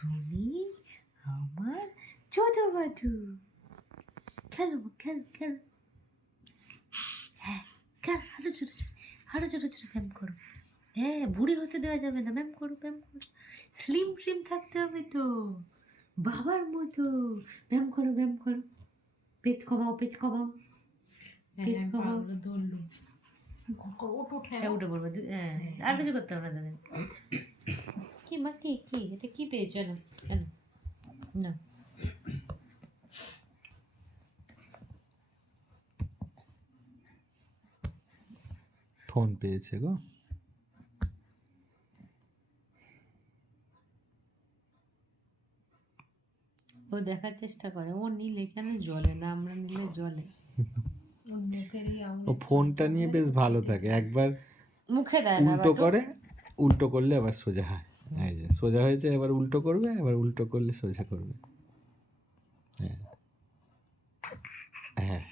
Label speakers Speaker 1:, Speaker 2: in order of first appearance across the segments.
Speaker 1: তুমি আমার ছোট বাটু খেলো খেলো খেলো। হ্যাঁ খেল আরও ছোটো ছোটো আরও ছোটো ছোটো ব্যায়াম করো। হ্যাঁ বুড়ি হতে দেওয়া যাবে না ম্যাম করো ব্যায়াম করো। স্লিম ট্রিম থাকতে হবে তো। বাবার মতো। ব্যায়াম করো ব্যায়াম করো। পেট কমাও পেট কমাও। হ্যাঁ, পেট কমাও।
Speaker 2: ধরলো
Speaker 1: হ্যাঁ, উঠে পড়বে। হ্যাঁ, আর কিছু করতে হবে না কি মা কি কি? এটা কি পেয়েছ না কেন না।
Speaker 3: ফোন পেয়েছে গো।
Speaker 1: ও দেখার চেষ্টা করে। ও নিলে কেন জলে না? আমরা নিলে জলে
Speaker 3: ও ফোনটা নিয়ে বেশ ভালো থাকে। একবার
Speaker 1: মুখে দেয় না
Speaker 3: উল্টো করে উল্টো করলে আবার সোজা হয়। এই যে সোজা হয়েছে এবার উল্টো করবে এবার উল্টো করলে সোজা করবে। হ্যাঁ। হ্যাঁ।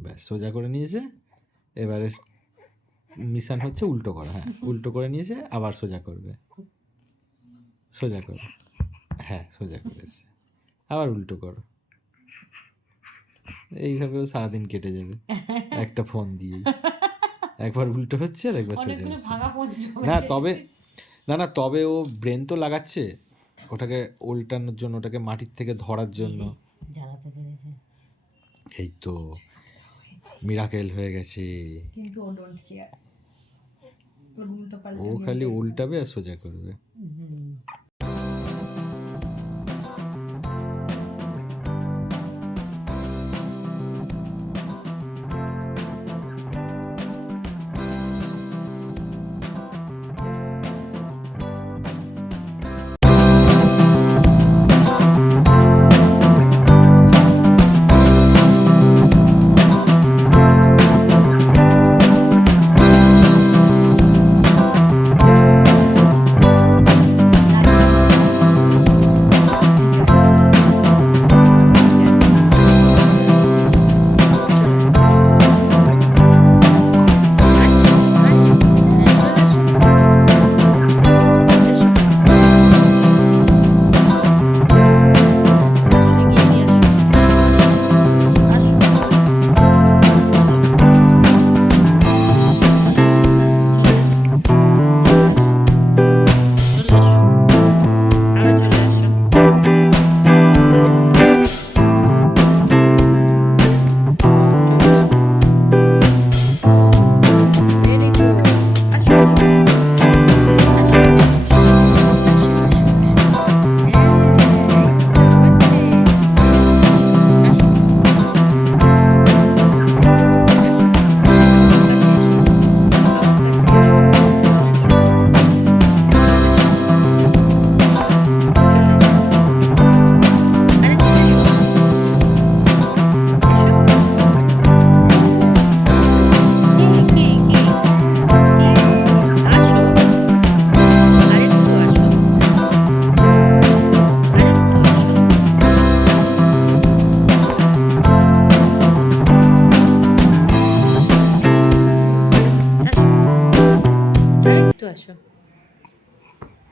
Speaker 3: ব্যাস সোজা করে নিয়েছে এবারে মিশন হচ্ছে উল্টো করা হ্যাঁ। উল্টো করে নিয়েছে আবার সোজা করবে। সোজা করো হ্যাঁ সোজা করেছে। আবার উল্টো করো। এইভাবেও সারাদিন কেটে যাবে। একটা ফোন দিয়ে একবার উল্টো হচ্ছে আর একবার সোজা হচ্ছে। না তবে না না তবে ও ব্রেন তো লাগাচ্ছে। ওটাকে উল্টানোর জন্য ওটাকে মাটির থেকে ধরার জন্য।
Speaker 1: জ্বালাতে পেরেছে।
Speaker 3: এই তো মিরাকেল হয়ে গেছে।
Speaker 2: কিন্তু ও ডোন্ট কেয়ার
Speaker 3: ও খালি উল্টাবে আর সোজা করবে।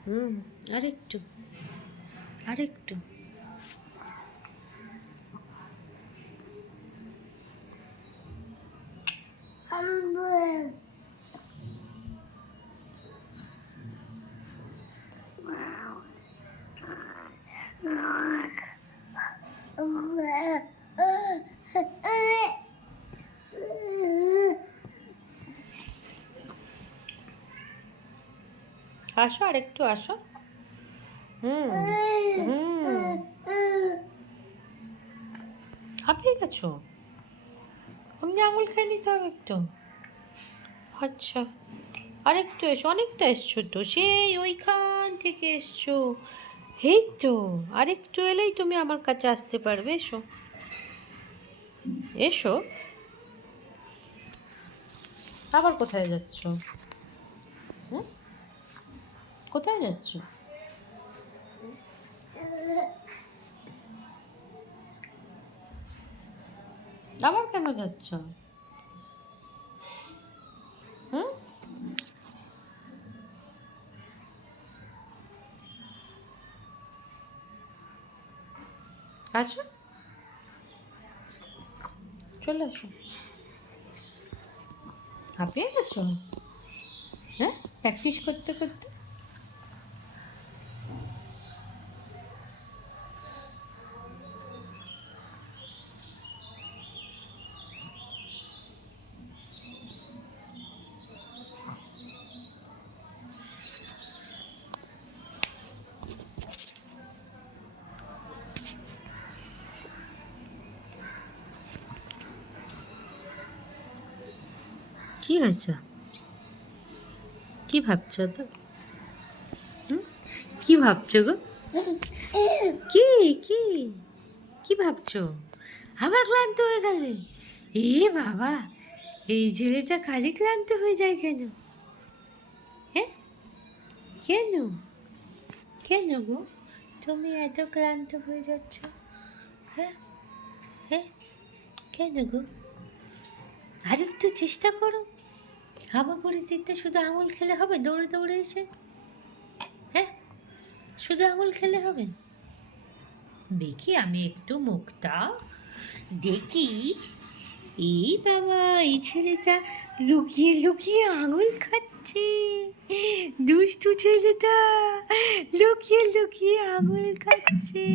Speaker 1: হুম আরেকটু আরেকটু আসো, আরেকটু আসো। হুম হুম। হাঁপিয়ে গেছো? অমনি আঙুল খেয়ে নিতে হবে একটু। আচ্ছা আরেকটু এসো, অনেকটা এসছো তো। সেই ওইখান থেকে এসছো। এই তো, আরেকটু এলেই তুমি আমার কাছে আসতে পারবে, এসো। এসো। আবার কোথায় যাচ্ছ? হুম? কোথায় যাচ্ছ? আবার কেন যাচ্ছ? হুম? আচ্ছা।
Speaker 2: চলে আসো। হাঁপিয়ে গেছো হ্যাঁ? প্র্যাকটিস করতে করতে?
Speaker 1: কি হয়েছে? কি ভাবছ তো? কি ভাবছ গো? কি কি কি ভাবছ? আবার ক্লান্ত হয়ে গেলে? এ বাবা, এই ছেলেটা খালি ক্লান্ত হয়ে যায় কেন? হ্যাঁ কেন? কেন গো? তুমি এত ক্লান্ত হয়ে যাচ্ছ? হ্যাঁ হ্যাঁ কেন গো? আর একটু চেষ্টা করো। হামাগুড়ি দিতে শুধু আঙুল খেলে হবে? দৌড়ে দৌড়ে এসে? হ্যাঁ? শুধু আঙুল খেলে হবে? দেখি আমি একটু মুখটা। দেখি। এই বাবা, এই ছেলেটা লুকিয়ে লুকিয়ে আঙুল খাচ্ছে। দুষ্টু ছেলেটা লুকিয়ে লুকিয়ে আঙুল খাচ্ছে।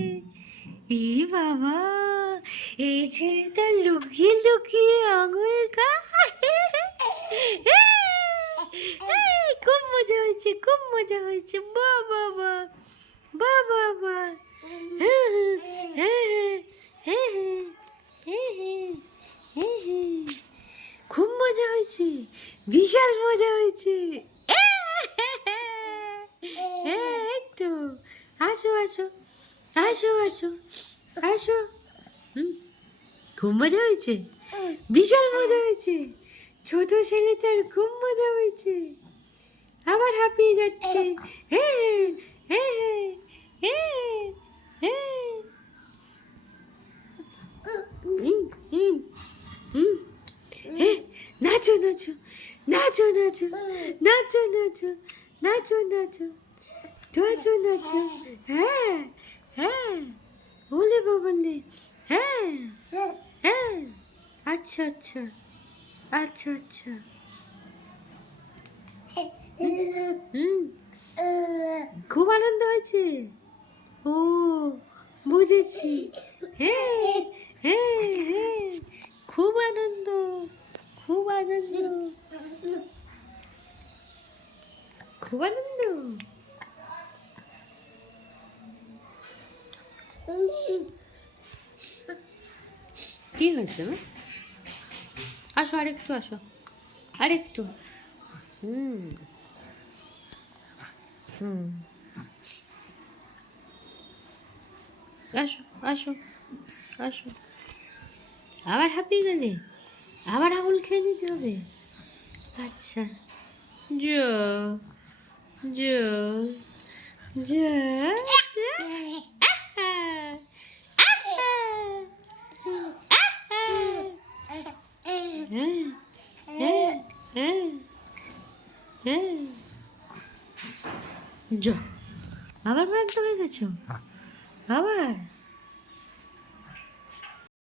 Speaker 1: এই বাবা, এই ছেলেটা লুকিয়ে লুকিয়ে আঙুল খায় খুব মজা হয়েছে খুব মজা হয়েছে বা বাবা বা বাবা খুব মজা হয়েছে বিশাল মজা হয়েছে তো আসো আসো আসো আসো আসো খুব মজা হয়েছে বিশাল মজা হয়েছে ছোট ছেলেটার খুব মজা হয়েছে। আবার হাঁপিয়ে যাচ্ছে। হ্যাঁ হ্যাঁ হ্যাঁ হ্যাঁ নাচো নাচো নাচো নাচো নাচো নাচো নাচো নাচো নাচো নাচো। হ্যাঁ হ্যাঁ বলে বাবলে হ্যাঁ হ্যাঁ আচ্ছা আচ্ছা। আচ্ছা আচ্ছা। হুম। খুব আনন্দ হয়েছে? ও বুঝেছি। হ্যাঁ হ্যাঁ হ্যাঁ। খুব আনন্দ খুব আনন্দ। খুব আনন্দ। কি হয়েছে? আসো আরেকটু আসো। আরেকটু। হুম। হুম। আসো আসো আসো। আবার হাঁপিয়ে গেলে? আবার আঙুল খেয়ে নিতে হবে? আচ্ছা। যো যো যো যা। আবার ক্লান্ত হয়ে গেছো? আবার?